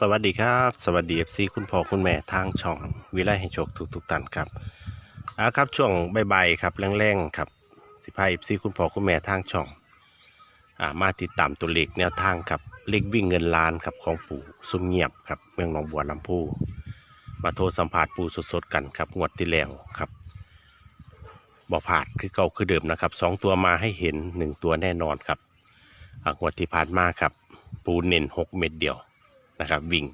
สวัสดีครับ สวัสดีเอฟซีคุณพ่อคุณแม่ทางช่องวิไลให้โชคทุกทุกๆท่านครับอ่าครับช่วงบ่ายๆครับแรงๆครับสิพายเอฟซีคุณพ่อคุณแม่ทางช่องอ่ามาติดตามตัวเลขแนวทางครับเลขวิ่งเงินล้านครับของปู่ซุ่มเงียบครับเมืองหนองบัวลำพู มาโทรสัมภาษณ์ปู่สดๆกันครับงวดที่แล้วครับบ่อผาดคือเก่าคือเดิมนะครับสองตัวมาให้เห็นหนึ่งตัวแน่นอนครับอ่างวดที่ผ่านมาครับปูเน้นหกเม็ดเดียว นะครับวิ่ง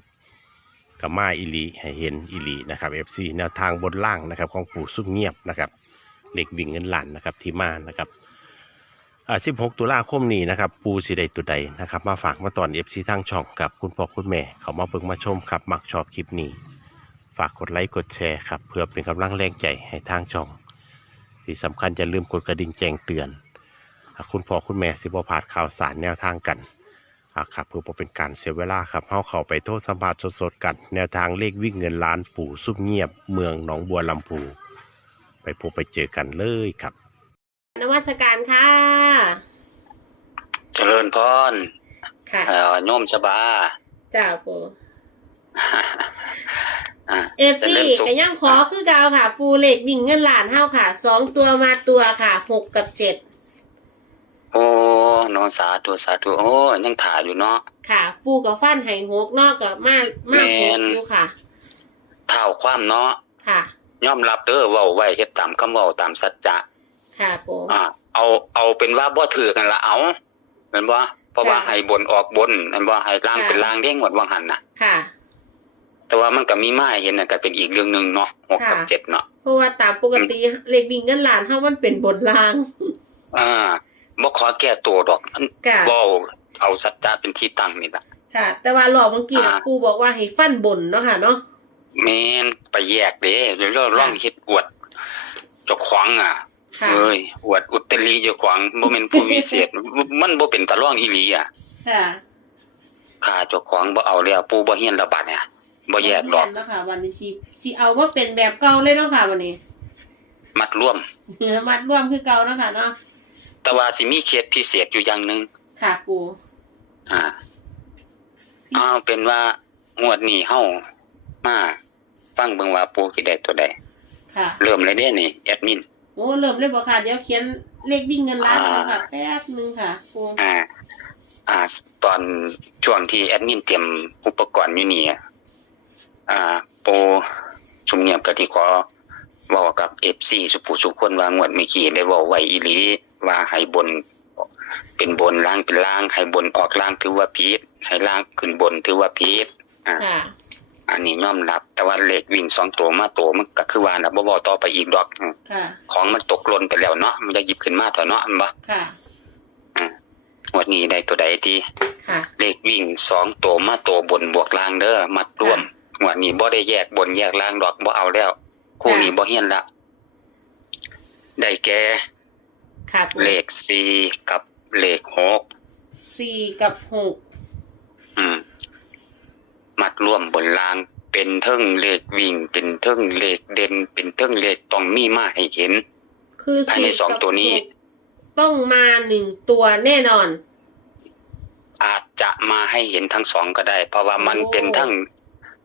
กับมาอิลีให้เห็นอิลีนะครับ FC แนวทางบนล่างนะครับของปู่ซุ่มเงียบนะครับเด็กวิ่งเงินหล้านนะครับที่มานะครับอ่า16ตุลาคมนี้นะครับปูสิไดตัวใดนะครับมาฝากมาตอน FC ทางช่องกับคุณพ่อคุณแม่เขามาเบิ่งมาชมครับมักชอบคลิปนี้ ฝากกดไลค์กดแชร์ครับเพื่อเป็นกำลังแรงใจให้ทางช่อง ที่สำคัญอย่าลืมกดกระดิ่งแจ้งเตือน คุณพ่อคุณแม่สิบพลาดข่าวสารแนวทางกัน อะครับเพื่อบ่เป็นการเสียเวลาครับเฮาเข้าไปโทษสัมภาษณ์สดๆกันแนวทางเลขวิ่งเงินล้านปู่ซุ่มเงียบ เมืองหนองบัวลำพู ไปพบไปเจอกันเลยครับ นวัตการค่ะ เจริญพรค่ะเอ่อโยมชบา จ้าปูอะเอฟซีก็ยังขอคือเกาวค่ะ ปูเหล็กวิ่งเงินล้านเท่าค่ะสองตัวมาตัวค่ะหกกับเจ็ดโอ้ เนอสาธุสาธุโอ้ยังถ่ายอยู่เนาะค่ะปูกับฟันไห้หกนอกกับมามาหแม่กนอยู่ค่ะเท่าความเนาะค่ะยอมรับเด้อเว้าไว้เฮ็ดตามคำเว้าตามสัจจะค่ะปูอ่าเอาเอาเป็นว่าบ่ถือกันละเอาแม่นบ่เพราะว่าค่ะให้บนออกบนแม่นบ่ให้ล่างค่ะเป็นล่างเด้งหมดวังหันน่ะค่ะแต่ว่ามันก็มีมาให้เห็นน่ะก็เป็นอีกเรื่องหนึงเนาะหกกับค่ะเจ็ดเนาะเพราะว่าตามปกติเหล็กวิ่งเงินล้านเท่ามันเป็นบนราง อ่า บ่ขอแก้ตัวดอกอันค่ะเว้าเอาสัจจะเป็นที่ตั้งนี่ล่ะ ค่ะ แต่ว่ารอบเมื่อกี้อ่า ปูบอกว่าให้ฟันบนเนาะค่ะเนาะ แม่นไปแยกเด้เดี๋ยวเราลองเฮ็ดอวดเจ้าของอะค่ะ เอ้ยอวดอุตริเจ้าของบ่แม่นผู้วิเศษ มันบ่เป็นตะล่องอีหลีอะค่ะ ข้าเจ้าของบ่เอาแล้วปู่บ่เฮียนระบาดเนี่ยบ่แยกดอก เนาะค่ะวันนี้สิสิเอาว่าเป็นแบบเก่าเลยเนาะค่ะวันนี้ มัดร่วม มัดร่วมคือเก่าเนาะค่ะเนาะ แต่ว่าสิมีเคสพิเศษอยู่อย่างหนึงค่ะปูอ่าเอาเป็นว่างวดนี้เฮามาฟังเบิ่งว่าปู่สิได้ตัวใดค่ะ เริ่มเลยเด้นี่แอดมินโอ้เริ่มเลยบ่ค่ะเดี๋ยวเขียนเลขวิ่งเงินล้านแล้วค่ะแป๊บหนึงค่ะปูอ่า อ่า ตอนช่วงที่แอดมินเตรียมอุปกรณ์อยู่นี่อะอ่าโปรชุมเงียบก็ที่ขอเว้ากับ FC สุผู้สุคนว่างวดเมื่อกี้ได้เว้าไว้อีหลี ว่าให้บน เป็นบนล่างเป็นล่างให้บนออกล่างถือว่าผิดให้ล่างขึ้นบนถือว่าผิดอ่าค่ะอันนี้ยอมรับแต่ว่าเลขวิ่งสองตัวมาตัวมันก็คือว่าน่ะบ่เว้าต่อไปอีกดอกอืมค่ะของมันตกหล่นไปแล้วเนาะมันจะหยิบขึ้นมาเถอะเนาะอันบ่ค่ะงวดนี้ได้ตัวใดที่ค่ะเลขวิ่งสองตัวมาตัวบนบวกล่างเด้อมัดร่วมงวดนี้บ่ได้แยกบนแยกล่างดอกบ่เอาแล้ว คู่นี้บ่เฮียนละได้แก่ ค่ะปูเลขสี่กับเลขหกสี่กับหกอืม มัดร่วมบนล่างเป็นเทิงเลขวิ่ง เป็นเทิงเลขเด่นเป็นเทิงเลขต้องมีมาให้เห็น คือภายในสี่สองกับตัวนี้หกต้องมาหนึ่งตัวแน่นอน อาจจะมาให้เห็นทั้งสองก็ได้ เพราะว่ามันโอ้เป็นทั้ง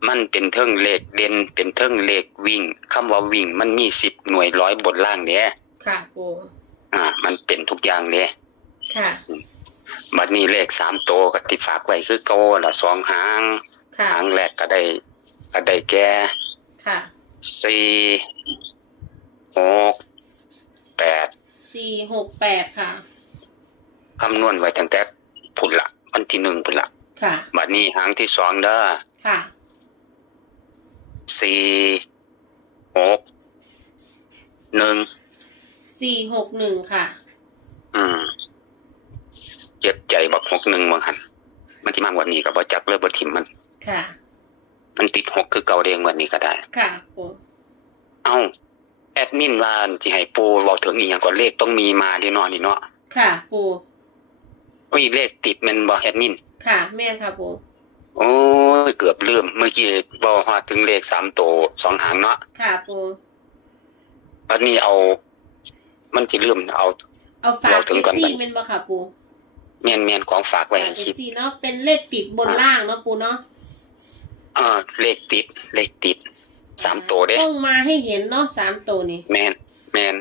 มันเป็นเทิงเลขเด่นเป็นเทิงเลขวิ่งคำว่าวิ่งมันมีสิบหน่วยร้อยบนล่างเนี่ยค่ะปูอ่า มันเป็นทุกอย่างเนี่ยค่ะบัดนี้เลขสามตัวก็ติฝากไว้คือโกละสองหางค่ะหางแรกก็ได้ก็ได้แก่ค่ะสี่หกแปดสี่หกแปดค่ะคำนวณไว้ตั้งแต่พุ่นละวันที่หนึ่งพุ่นละค่ะบัดนี้หางที่สองเด้อค่ะสี่หกหนึ่ง สี่หกหนึ่งค่ะ อืมเจ็บใจบักหกหนึ่งบางหันมันที่มากกว่านี้ก็บ่จักเลยบ่ทิมมัน ค่ะ มันติดหกคือเก่าเด้งวันนี้ก็ได้ ค่ะปูเอ้า แอดมินว่าที่ให้ปูเว้าถึงอีหยังก่อนเลขต้องมีมาดิเนาะนี่เนาะ ค่ะ ปูโอ้ยเลขติดแมันบ่แอดมิน ค่ะ แม่นค่ะปูโอ้ยเกือบลืมเมื่อกี้เว้าฮอดถึงเลขสามตัวสองหางเนาะ ค่ะปูบัดนี้เอา มันสิลืมเอาเอาฝากเราถึเองก่อนซี่ไปเป็นบ่ค่ะปูแม่นๆของฝากไว้ฝากให้เอคิดซี่เนาะเป็นเลขติดบนล่างเนาะปูเนาะเอ่อเลขติดเลขติดสามตัวเด้ต้องมาให้เห็นเนาะสามตัวนี่แมนแมน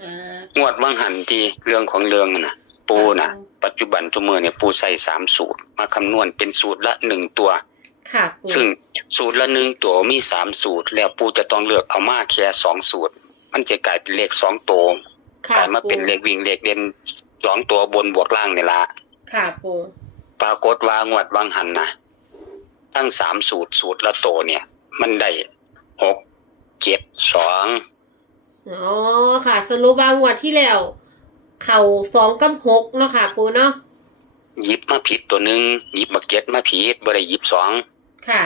อ่างวดว่างหันที่เรื่องของเรื่องน่ะปูน่ะปัจจุบันทุกมือเนี่ยปูใส่สามสูตร มาคำนวณเป็นสูตรละหนึ่งตัวค่ะปูซึ่งสูตรละหนึ่งตัวมีสามสูตร แล้วปูจะต้องเลือกเอามาแค่สองสูตร มันจะกลายเป็นเลขสองตัวค่ะ กลายมาเป็นปูเลขวิ่งเลขเด่นสองตัวบนบวกล่างเนี่ยละค่ะปูปรากฏว่างวดว่างหันนะทั้งสามสูตรสูตรละตัวเนี่ย มันได้หกเจ็ดสองอ๋อค่ะ สรุปว่างวดที่แล้ว เข่าสองกับหกเนาะค่ะปูเนาะหยิบมาผิดตัวหนึ่งหยิบมาเก็ตมาผิดบ่ได้หยิบสองค่ะ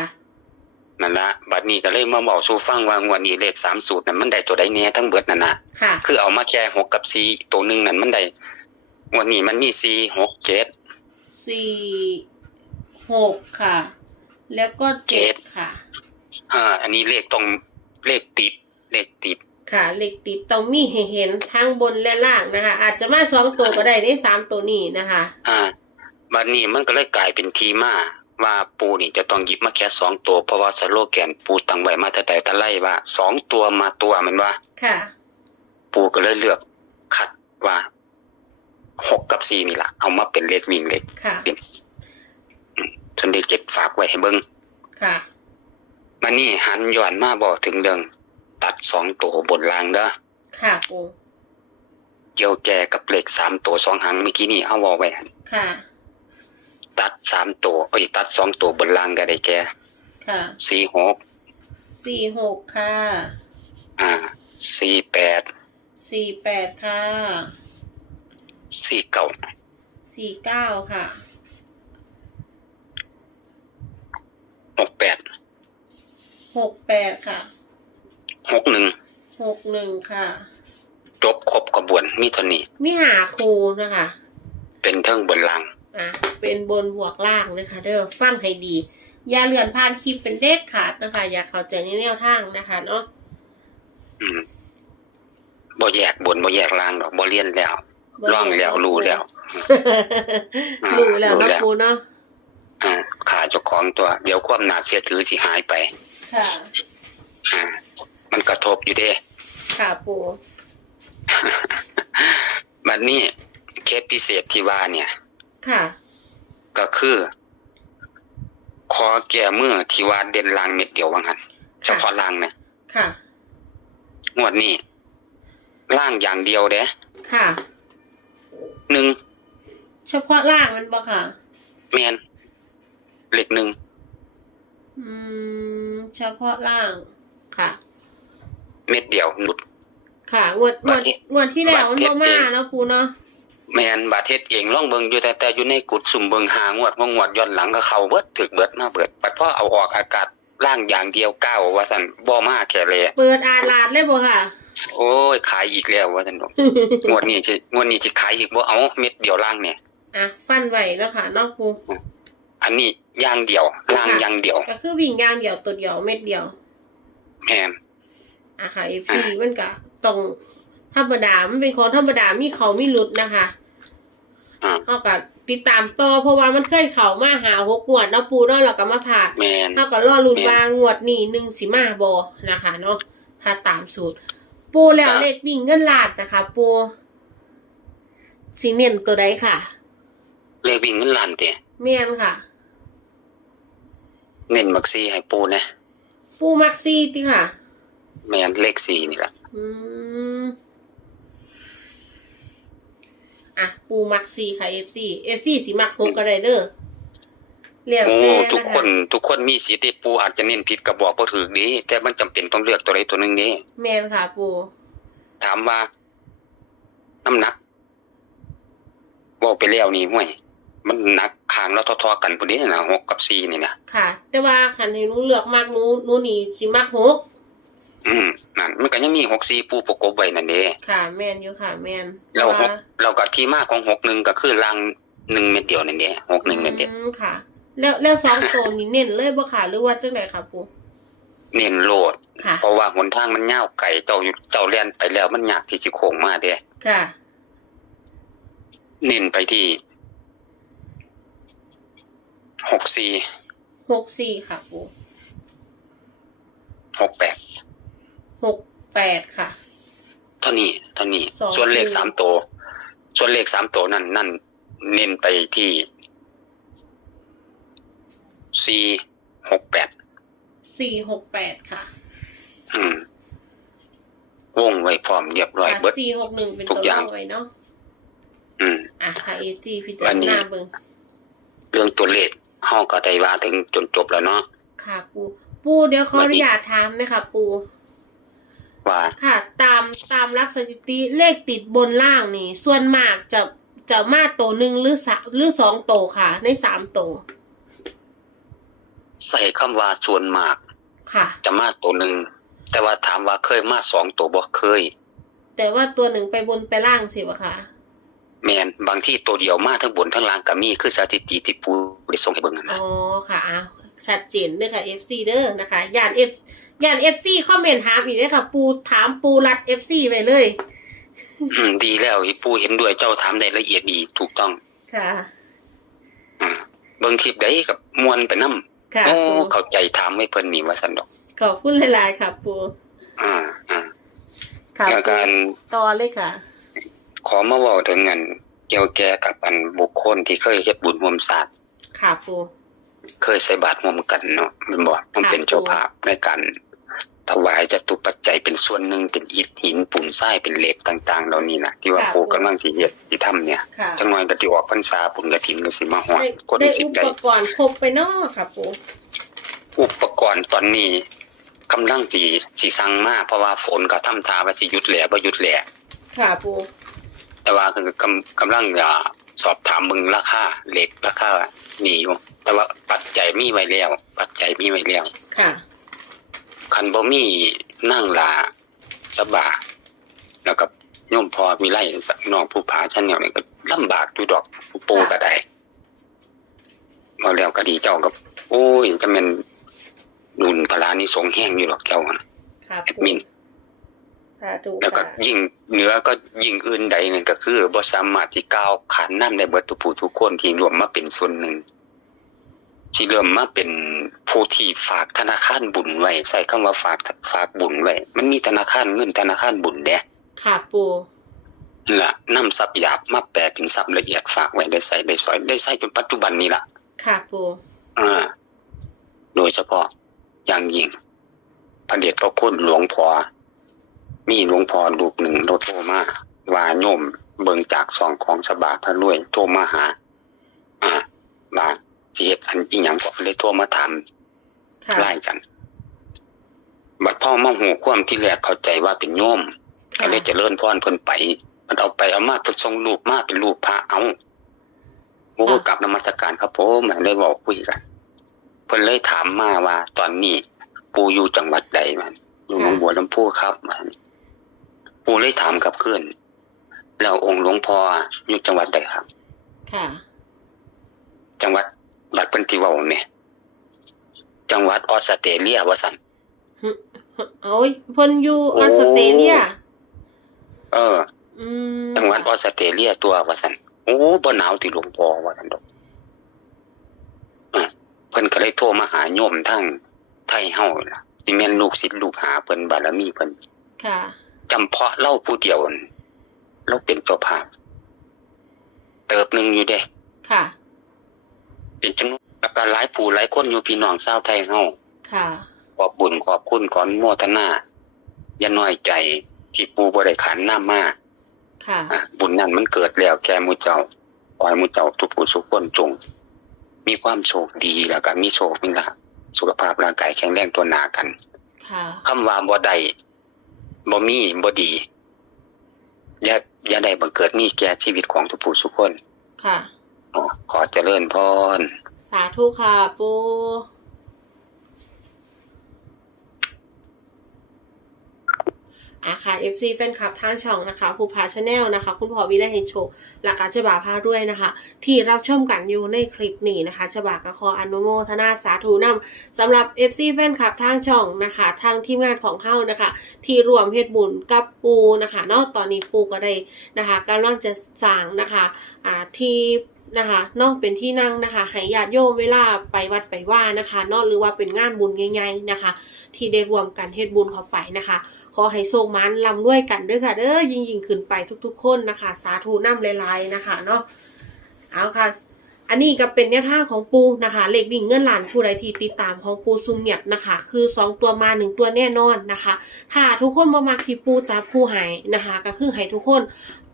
นั่นละบัดนี้ก็เลยมาบอกสู่ฟังว่างวดนี้เลขสามสูตรนั้นมันได้ตัวใดแน่ทั้งเบิดนั่นนะค่ะ คือเอามาแค่หกกับสี่ตัวหนึ่งนั่นมันได้งวันนี้มันมีสี่หกเจ็ดสี่หกค่ะ แล้วก็เจ็ดค่ะ อ่า อันนี้เลขตรงเลขติดเลขติดค่ะเหล็กติดต้องมีให้เห็นทั้งบนและล่างนะคะ อาจจะมาสองตัวก็ได้ในสามตัวนี้นะคะ อ่าบัดนี้มันก็เลยกลายเป็นทีมา ว่าปูนี่จะต้องหยิบมาแค่สองตัวเพราะว่าสโลแกนปูตั้งไว้มาแต่แต่ตะไลว่าสองตัวมาตัวแมันว่า ค่ะ ปูก็เลยเลือกคัดว่าหกกับสี่นี่แหละเอามาเป็นเลขวิ่งเลขค่ะส่วนเลขเจ็ดฝากไว้ให้เบิ้งค่ะมันนี่หันย้อนมาบอกถึงเรื่องตัดสองตัวบนรางเด้อค่ะปูเกี่ยวแก่กับเลขสามตัวสองหางเมื่อกี้นี่เอาบอกไว้ค่ะ ตัดสามตัวเอ้ยตัดสองตัวบนรางก็ได้แก่ค่ะสี่หกสี่หกค่ะอ่าสี่แปดสี่แปดค่ะสี่เก้าสี่เก้าค่ะหกแปดหกแปดค่ะหกหนึ่งหกหนึ่งค่ะจบครบกระบวนมีเท่านี้มิหาคูนะคะ เป็นเทิงบนราง อะเป็นบนบวกล่างนะคะเด้อฟังให้ดี อย่าเลื่อนผ่านคลิปเป็นเด็ดขาดนะคะ อย่าเข้าใจในแนวทางนะคะเนาะอืมบ่แยกบนบ่แยกรางดอกบ่เรียนแล้วร่องแล้วรู้แล้วอ่ารู้แล้วรู้เนาะแล้วปูเนาะอ่าขาเจ้าของตัว เดี๋ยวความน่าเชื่อถือสิหายไป ค่ะอ่ามันกระทบอยู่เด้ค่ะปูบัดนี้เคสพิเศษที่ว่าเนี่ย ค่ะ ก็คือขอแก้มือที่ว่าเด่นลางเม็ดเดียวว่างั้นเฉพาะลางเนี่ยค่ะงวดนี้ล่างอย่างเดียวเด้ค่ะหนึ่งเฉพาะล่างมันบ่ค่ะแมนเหล็กหนึ่งอืมเฉพาะล่างค่ะ เม็ดเดียวหนุดค่ะงวดงวดงวดที่แล้วมันบ่มาเนาะปูเนาะ แมนบาดเทศเองล่องเบิงอยู่แต่แต่อยู่ในกุดสุ่มเบิงหางวดว่างวดย้อนหลังก็เข้าเบิดถึกเบิดมาเบิดปัดพ่อเอาออกอากาศล่างอย่างเดียวก้าวว่าซั่นบ่มาแค่เลยเปิดอาลาดเลยบ่ค่ะ โอ้ยขายอีกแล้วว่าซั่นดอกงวดนี้สิงวดนี้สิขายอีกบ่เอาเม็ดเดียวล่างเนี่ยอะฟันไว้แล้วค่ะเนาะปูอันนี้อย่างเดียวล่างอย่างเดียว ก็คือวิ่งอย่างเดียวตัวเดียวเม็ดเดียวแม่นอะค่ะเอฟซีมันก็ต้องธรรมดามันเป็นของธรรมดามีเขามีหลุดนะคะอ่า เอาก็ติดตามต่อเพราะว่ามันเคยเขามาหาหกงวดเนาะปูเนาะเราก็มาผ่านแม่นเท่ากับรอลุ้นว่างวดนี้หนึ่งสิมาบอนะคะเนาะถ้าตามสูตร ปูแล้วเลขวิ่งเงินลาดนะคะ ปูสีเน้นตัวใดค่ะ เลขวิ่งเงินล้านติเมียนค่ะ เน้นมักซีให้ปูนะปูมักซีติค่ะ แม่นเลขสี่นี่ล่ะอืม อะ ปูมักซีค่ะเอฟซีเอฟซีสิมักหกก็ได้เด้อเรียกโอ้แต่ทุกนะคนคะทุกคนมีสิทธิ์ที่ปูอาจจะเน้นผิดก็บอกบ่ถูกดีแต่มันจำเป็นต้องเลือกตัวใดตัวหนึงนี่แมนค่ะ ปูถามว่า น้ำหนักบอกไปแล้วนี่ห่วย มันหนักข้างแล้วทอๆกันพุ่นนี้นะหกกับสี่นี่นะค่ะ แต่ว่าคันให้หนูเลือกมากหนูหนูนี่สิมักหก อืมนั่นมันก็ยังมีหกสี่ปูประกบไว้นั่นเด้ค่ะ แมนอยู่ค่ะ แมนเราหแต่กว่าเราก็ที่มาของหกหนึ่งก็คือรางหนึ่งเม็ดเดียวนั่นเด้หกหนึ่งเม็ดเดียวอืมค่ะ แล้วแล้วสองตัวนี้เน้นเลยบ่ค่ะ หรือว่าจังไดค่ะปูเน้นโลดค่ะเพราะว่าหนทางมันยาวไกลเจ้าอยู่เจ้าเลียนไปแล้วมันยากที่สิโค้งมาเด้ค่ะ เน้นไปที่หกสี่หกสี่ค่ะปูหกแปด หกแปดค่ะ เท่านี้เท่านี้ สอง ส่วนเลขคือสามตัว ส่วนเลขสามตัวนั่นนั่นเน้นไปที่สี่หกแปดสี่หกแปดค่ะอืมวงไว้พร้อมเรียบร้อยค่ะเบิด สี่หกหนึ่งเป็นทุกตัวอย่างล่อไว้เนาะอืม อะค่ะเอจีพิจาวัรนนี้ ณาเบิ่งเรื่องตัวเลขเฮาก็ได้ว่าถึงจนจบแล้วเนาะ ค่ะปู ปูเดี๋ยวขออนุญาตถามนะคะปู ว่าค่ะ ตามตามลักษณะติเลขติดบนล่างนี่ ส่วนมากจะจะมาโตวหนึ่งหรือสะหรือสองโตวค่ะ ในสามโตวใส่คำว่าส่วนมาก ค่ะ จะมาตัวหนึ่งแต่ว่าถามว่าเคยมาสองตัวบ่เคย แต่ว่าตัวหนึ่งไปบนไปล่างสิวะค่ะแมนบางที่ตัวเดียวมาทั้งบนทั้งล่างก็มีคือสถิติที่ปูได้ส่งให้เบิ่งนั่นอ๋นะอค่ะอะ ชัดเจนเด้อค่ะ FC เด้อนะคะยาน F ยาน FC คอมเมนต์ถามอีกเด้อค่ะ ปูถามปูรัด FC ไปเลย อืมดีแล้วที่ปูเห็นด้วยเจ้าถามได้ละเอียดดีถูกต้อง ค่ะ อ่าเบิ่งคลิปได้กับมวนไปนํค่ะโอ้ปูเข้าใจถามให้เพิ่นนี่ว่าซั่นดอก ขอบคุณหลายๆค่ะปูอ่าอ่าค่ะแล้วปูการต่อเลยค่ะ ขอมาเว้าถึงเงินเกี่ยวแก่กับอันบุคคลที่เคยเฮ็ดบุญร่วมศาสตร์ค่ะปู เคยใส่บาตรร่วมกันเนาะแมันบ่มันเป็นค่ะเจ้าภาพในการ ถวายจตุปัจจัยเป็นส่วนหนึ่งเป็นอิฐหินปูนทรายเป็นเหล็กต่าง ๆ เหล่านี้นะที่ว่าปูกำลังสิเฮ็ดสิทำเนี่ยค่ะจังหน่อยก็สิออกพรรษาบุญกฐินก็สิมาฮอดได้คนได้สิอุได้ปกรณ์ครบไปเนาะค่ะปูอุปกรณ์ตอนนี้กำลังสิสิสั่งมาเพราะว่าฝนก็ทำท่าว่าสิหยุดแหล่บ่หยุดแหล่ค่ะปูแต่ว่าคือกำกำลังจะสอบถามมึงราคาเหล็กราคานี่อยู่แต่ว่าปัจจัยมีไว้แล้ว ปัจจัยมีไว้แล้วค่ะ คันบ่มีนั่งลาสบาแล้วก็โยมพอวิไลน้องผู้ผาชั้นแนวนี่ก็ลำบากอยู่ดอกผู้ปูก็ได้มาแล้วก็ดีเจ้ากับ โอ้ยจะแม่นดุลพลานิสงส์แห้งอยู่ดอกเจ้าน่ะค่ะแอดปูมินค่ะถูกแล้วก็ค่ะยิ่งเหนือก็ยิ่งอื่นใดนั่นก็คือบ่สามารถที่ก้าวขานนํได้เบิดทุกผู้ทุกคนที่รวมมาเป็นส่วนหนึ่ง ที่เริ่มมาเป็นผู้ที่ฝากธนาคารบุญไว้ใส่คำว่าฝากฝากบุญไว้มันมีธนาคารเงินธนาคารบุญเด้ค่ะปูล่ะนำทรัพย์หยาบมาแปลเป็นทรัพย์ละเอียดฝากไว้ได้ใส่ได้สอยได้ใช้จนปัจจุบันนี้ล่ะค่ะปูอ่าโดยเฉพาะอย่างยิ่งพระเดชพระคุณหลวงพ่อมีหลวงพ่อรูปหนึ่งเราโทรมาว่าโยมเบิ่งจากซองของสบาพระรวยโทรมาหา อ่าว่า สิเฮ็ดอันอีหยังก็เลยโทรมาถามค่ะไล่กัน บัดพ่อมาหูความที่แรกเข้าใจว่าเป็นโยมก็ค่ะเลยเจะเลื่อนพรเพิ่นไป มันเอาไปเอามาเพิ่นส่งรูปมาเป็นรูปพระเอาโอ้กลับนมัสการครับผมเลยบอกคุยกันเพิ่นเลยถามมาว่า ตอนนี้ ปูอยู่จังหวัดใดมันอยู่หนองบัวลำพูครับมันปูเลยถามกับเพื่อนแล้วองค์หลวงพ่ออยู่จังหวัดใดครับ ค่ะ จังหวัด บัดเพิ่นที่เว้าแหม่จังหวัดออสเตรเลียว่าซั่นเอาเพิ่นอยู่ออสเตรเลีย เอออืมจังหวัดออสเตรเลียตัวว่าซั่นโอ้บ่หนาวที่หลวงพ่อว่าซั่นดอกอะเพิ่นก็เลยโทรมาหาโยมทั้งไทยเฮาล่ะที่แม่นลูกศิษย์ลูกหาเพิ่นบารมีเพิ่นค่ะจำเพาะเล่าผู้เดียวนั่นเราเป็นเจ้าภาพเติบหนึงอยู่เด้ค่ะ เป็นจำนวนแล้วก็หลายผู้หลายคนอยู่พี่น้องชาวไทยเฮาค่ะ ขอบบุญขอบคุณขออนุโมทนาอย่าน้อยใจที่ปู่บ่ได้ขันน้ามาค่ะอะบุญนั้นมันเกิดแล้วแก่หมู่เจ้าขอให้หมู่เจ้าทุกผู้ทุกคนจง มีความโชคดีแล้วก็มีโชคมีลาภสุขภาพร่างกายแข็งแรงตัวหนากัน ค่ะ คำว่าบ่ได้บ่มีบ่ดีอย่าอย่าได้บังเกิดมีแก่ชีวิตของทุกผู้ทุกคน ค่ะอ๋อ ขอเจริญพร สาธุค่ะปูอะค่ะ FC แฟนคลับทางช่องนะคะภูพาชาแนลนะคะ คุณพ่อวิไลให้โชคหลักการฉบาพาด้วยนะคะ ที่รับชมกันอยู่ในคลิปนี้นะคะฉบากระคออนุโมทนาสาธุนำสำหรับ FC แฟนคลับทางช่องนะคะ ทางทีมงานของเฮานะคะ ที่รวมเฮ็ดบุญกับปูนะคะนอกตอนนี้ปูก็ได้นะคะกำลังจะสร้างนะคะอ่าที่ นะคะเนาะเป็นที่นั่งนะคะให้ญาติโยมเวลาไปวัดไปว่านะคะเนาะหรือว่าเป็นงานบุญง่ายๆนะคะ ที่ได้รวมกันเฮ็ดบุญเข้าไปนะคะ ขอให้โชคมันลำรวยกันด้วยค่ะเด้อยิ่งๆขึ้นไปทุกๆ คนนะคะ สาธุน้ำลายๆนะคะเนาะเอาค่ะ อันนี้ก็เป็นแนวทางของปูนะคะ เลขวิ่งเงื่อนหลานผู้ใดที่ติดตามของปูซุ่มเงียบนะคะ คือ 2 ตัวมา 1 ตัวแน่นอนนะคะ ถ้าทุกคนบ่มักที่ปูจับผู้หายนะคะ ก็คือให้ทุกคน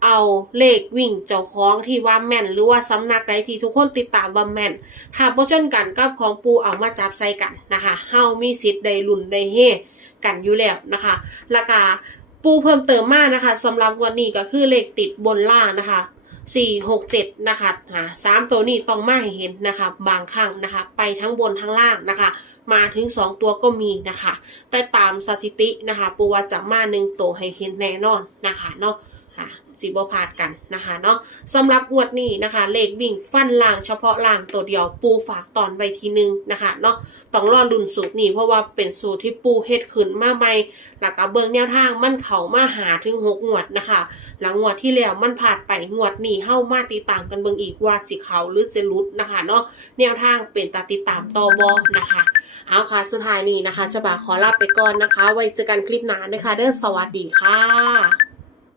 เอาเลขวิ่งเจ้าของที่ว่าแม่นหรือว่าสำนักใดที่ทุกคนติดตามว่าแม่น ถ้าบ่ชนกันกับของปูเอามาจับใส่กันนะคะเฮามีสิทธิ์ได้ลุ้นได้เฮกันอยู่แล้วนะคะแล้วก็ปูเพิ่มเติมมากนะคะสำหรับวันนี้ก็คือเลขติดบนล่างนะคะ สี่หกเจ็ดนะคะสามตัวนี้ต้องมาให้เห็นนะคะ บางครั้งนะคะ ไปทั้งบนทั้งล่างนะคะ มาถึงสองตัวก็มีนะคะ แต่ตามสถิตินะคะปูว่าจะมาหนึ่งตัวให้เห็นแน่นอนนะคะเนาะ สิบพาดกันนะคะเนาะสำหรับงวดนี้นะคะ เลขวิ่งฟันล่างเฉพาะล่างตัวเดียวปูฝากตอนไว้ทีนึงนะคะเนาะต้องรอดุนสูตรนี้เพราะว่าเป็นสูตรที่ปูเฮ็ดขึ้นมาใหม่แล้วก็เบิงแนวทางมันเข้ามาหาถึงหกงวดนะคะ หลังงวดที่แล้วมันผ่านไปงวดนี้เฮ้ามาติดตามกันเบิงอีกว่าสิเขาหรือจะหลุดนะคะเนาะแนวทางเป็นตาติดตามต่อบอนะคะเอาค่ะสุดท้ายนี้นะคะจะบาขอลาไปก่อนนะคะ ไว้เจอกันคลิปหน้านะคะ เด้อสวัสดีค่ะ